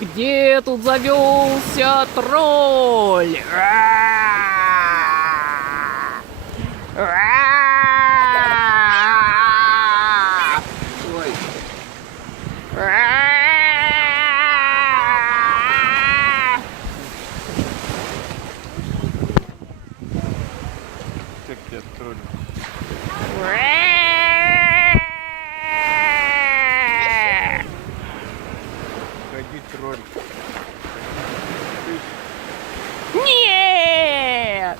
Где тут завелся тролль? Ой. Как тебя тролль? Ходи, тролль. Нет!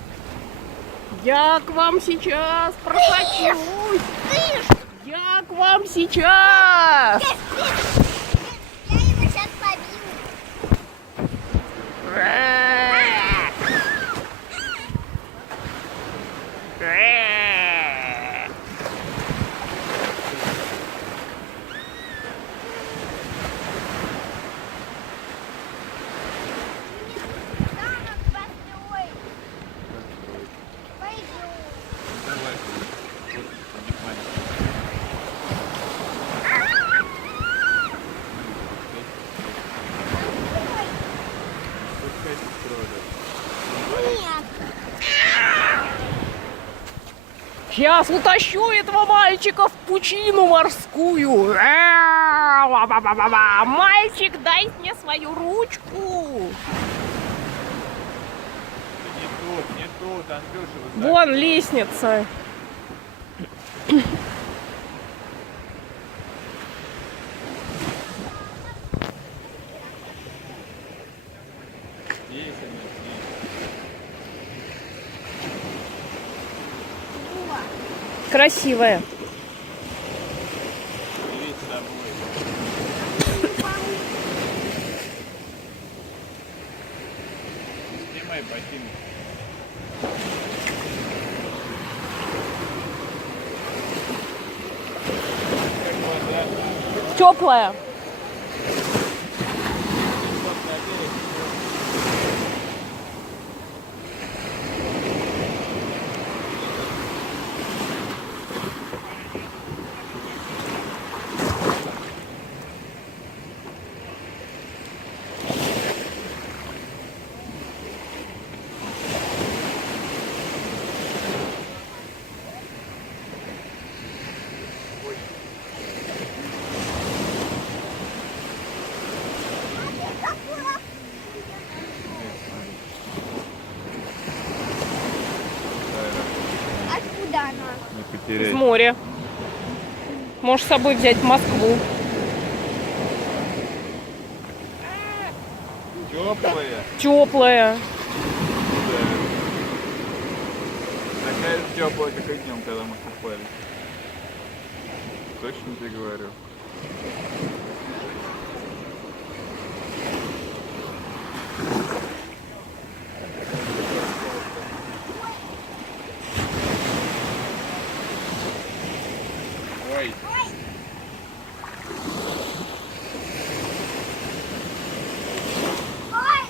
Я к вам сейчас просочусь! Я к вам сейчас! Я его сейчас побью. Замок построить. Пойдем. Давай. Вот, поднимай. Пускай тролля. Нет. Сейчас утащу этого мальчика в пучину морскую. Мальчик, дай мне свою ручку. Не тут, Андрюша. Вот так. Вон лестница. Есть они, есть. Красивая. Бери с собой. Снимай ботинки. Как вода. Теплая. Откуда она? Не Из потеряй. моря. Можешь с собой взять в Москву. Теплая. Теплая. Такая же теплая, как и днем, когда мы купались. Точно тебе говорю. Ой. Ой!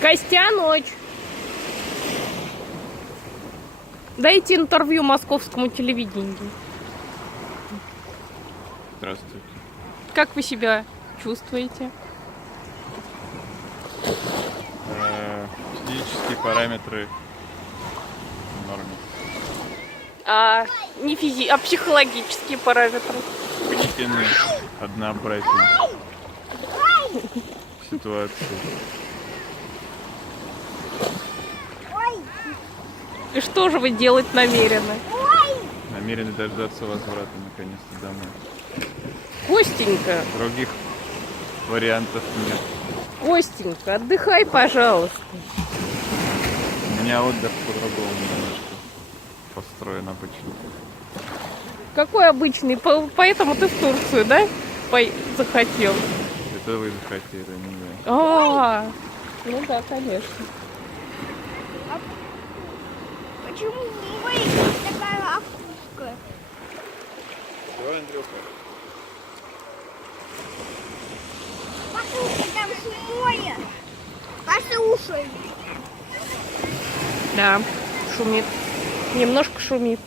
Костяныч. Дайте интервью московскому телевидению. Здравствуйте. Как вы себя чувствуете? Физические параметры в норме. А не а психологические параметры? Понятийные, однообразие ситуации. Ой! И что же вы делать намерены? Ой! Намерены дождаться возврата наконец-то домой. Костенька, Других вариантов нет. Костенька, отдыхай, пожалуйста. У меня отдых по-другому немножко построен обычно. Какой обычный? Поэтому ты в Турцию, да? Захотел. Это вы захотели, не я. Ну да, конечно. Почему вы такая акушка? Все, Андрюха. Послушай, там же море. Послушай. Да, шумит. Немножко шумит.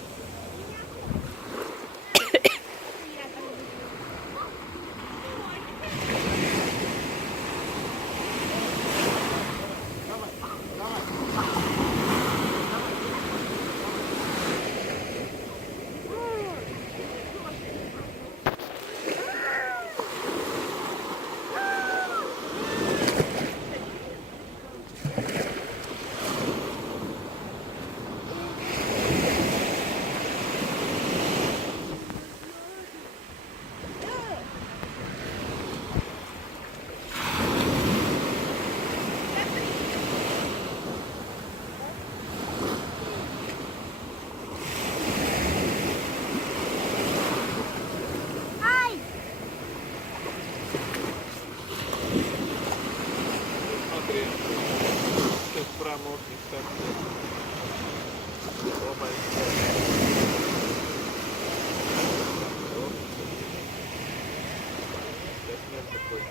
такой.